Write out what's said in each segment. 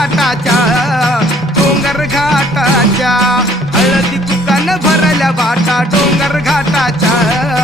घाटाच्या डोंगर घाटाच्या हळदी दुकान भरल्या वाटा डोंगर घाटाच्या.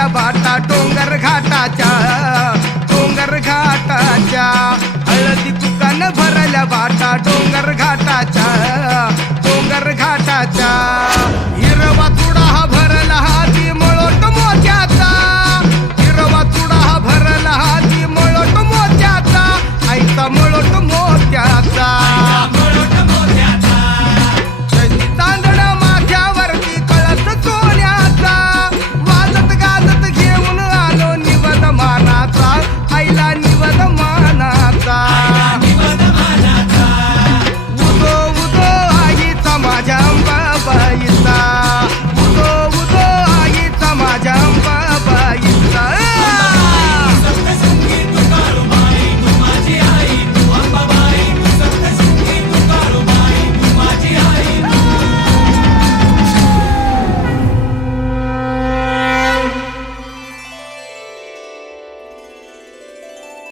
वाटेच्या बाटा डोंगर घाटाच्या डोंगर घाटाच्या. हळदी दुकान भरल्या बाटा डोंगर घाटा